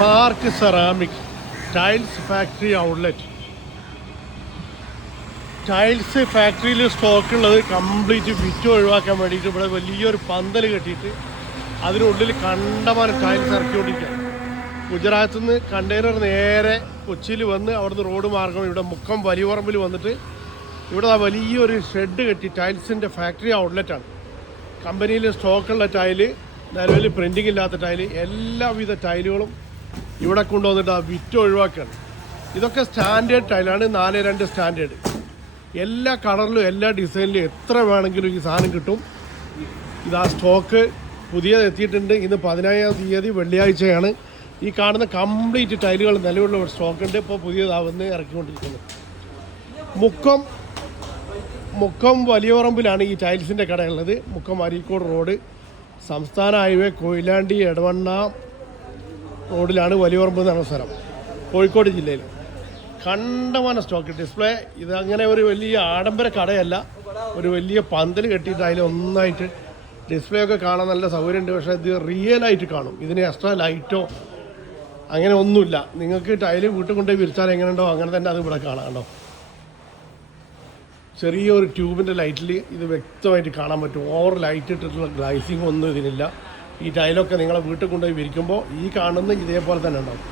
Park ceramic tiles factory outlet. Tiles ഫാക്ടറിയിൽ സ്റ്റോക്കുള്ളത് complete വിറ്റ് ഒഴിവാക്കാൻ വേണ്ടിയിട്ട് ഇവിടെ വലിയൊരു പന്തൽ കെട്ടിയിട്ട് അതിനുള്ളിൽ കണ്ടമാനം ടൈൽസ് ഇറക്കിക്കൊണ്ടിരിക്കുകയാണ്. ഗുജറാത്തിൽ നിന്ന് കണ്ടെയ്നർ നേരെ കൊച്ചിയിൽ വന്ന് അവിടുന്ന് റോഡ് മാർഗം ഇവിടെ മുക്കം വലിയപറമ്പിൽ വന്നിട്ട് ഇവിടെ വലിയൊരു ഷെഡ് കെട്ടി ടൈൽസിൻ്റെ ഫാക്ടറി ഔട്ട്ലെറ്റാണ്. കമ്പനിയിൽ സ്റ്റോക്കുള്ള ടൈല്, നിലവിൽ പ്രിൻറ്റിംഗ് ഇല്ലാത്ത ടൈല്, എല്ലാവിധ ടൈലുകളും ഇവിടെ കൊണ്ടുവന്നിട്ട് ആ വിറ്റ് ഒഴിവാക്കുകയാണ്. ഇതൊക്കെ സ്റ്റാൻഡേർഡ് ടൈലാണ്, 4-2 സ്റ്റാൻഡേർഡ്. എല്ലാ കളറിലും എല്ലാ ഡിസൈനിലും എത്ര വേണമെങ്കിലും ഈ സാധനം കിട്ടും. ഇതാ സ്റ്റോക്ക് പുതിയത് എത്തിയിട്ടുണ്ട്. ഇന്ന് 15-ാം തീയതി വെള്ളിയാഴ്ചയാണ്. ഈ കാണുന്ന കംപ്ലീറ്റ് ടൈലുകൾ നിലവിലുള്ള സ്റ്റോക്കുണ്ട്. ഇപ്പോൾ പുതിയതാവുന്ന ഇറക്കിക്കൊണ്ടിരിക്കുന്നത്. മുക്കം വലിയപറമ്പിലാണ് ഈ ടൈൽസിൻ്റെ കടയുള്ളത്. മുക്കം അരീക്കോട് റോഡ്, സംസ്ഥാന ഹൈവേ കൊയിലാണ്ടി എടവണ്ണ റോഡിലാണ് വലിയപറമ്പ് എന്ന് പറഞ്ഞ സ്ഥലം, കോഴിക്കോട് ജില്ലയിൽ. കണ്ടമാനം സ്റ്റോക്ക് ഡിസ്പ്ലേ. ഇതങ്ങനെ ഒരു വലിയ ആഡംബര കടയല്ല, ഒരു വലിയ പന്തൽ കെട്ടിയിട്ട് അതിൽ ഒന്നായിട്ട് ഡിസ്പ്ലേ ഒക്കെ കാണാൻ നല്ല സൗകര്യമുണ്ട്. പക്ഷേ ഇത് റിയലായിട്ട് കാണും. ഇതിന് എക്സ്ട്രാ ലൈറ്റോ അങ്ങനെ ഒന്നുമില്ല. നിങ്ങൾക്ക് ടൈല് വീട്ടിൽ കൊണ്ടുപോയി വിരിച്ചാൽ എങ്ങനെയുണ്ടോ അങ്ങനെ തന്നെ അത് ഇവിടെ കാണാം. കണ്ടോ, ചെറിയൊരു ട്യൂബിൻ്റെ ലൈറ്റിൽ ഇത് വ്യക്തമായിട്ട് കാണാൻ പറ്റും. ഓവർ ലൈറ്റ് ഇട്ടിട്ടുള്ള ഗ്ലൈസിങ് ഒന്നും ഇതിനില്ല. ഈ ടൈലൊക്കെ നിങ്ങളെ വീട്ടിൽ കൊണ്ടുപോയി വിരിക്കുമ്പോൾ ഈ കാണുന്ന ഇതേപോലെ തന്നെ ഉണ്ടാവും.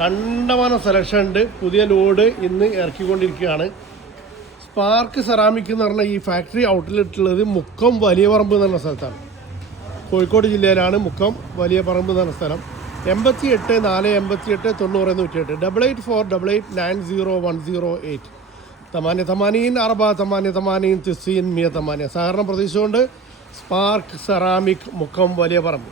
കണ്ടമാനം സെലക്ഷൻ ഉണ്ട്. പുതിയ ലോഡ് ഇന്ന് ഇറക്കിക്കൊണ്ടിരിക്കുകയാണ്. സ്പാർക്ക് സെറാമിക് എന്ന് പറഞ്ഞ ഈ ഫാക്ടറി ഔട്ട്ലെറ്റുള്ളത് മുക്കം വലിയപറമ്പ് എന്ന് പറഞ്ഞ സ്ഥലത്താണ്. കോഴിക്കോട് ജില്ലയിലാണ് മുക്കം വലിയപറമ്പ് എന്ന് പറഞ്ഞ സ്ഥലം. 88 488 90 108 8848890108 88 488 90 108. സഹകരണം പ്രതീക്ഷിച്ചുകൊണ്ട് സ്പാർക്ക് സെറാമിക് മുക്കം വലിയപറമ്പ്.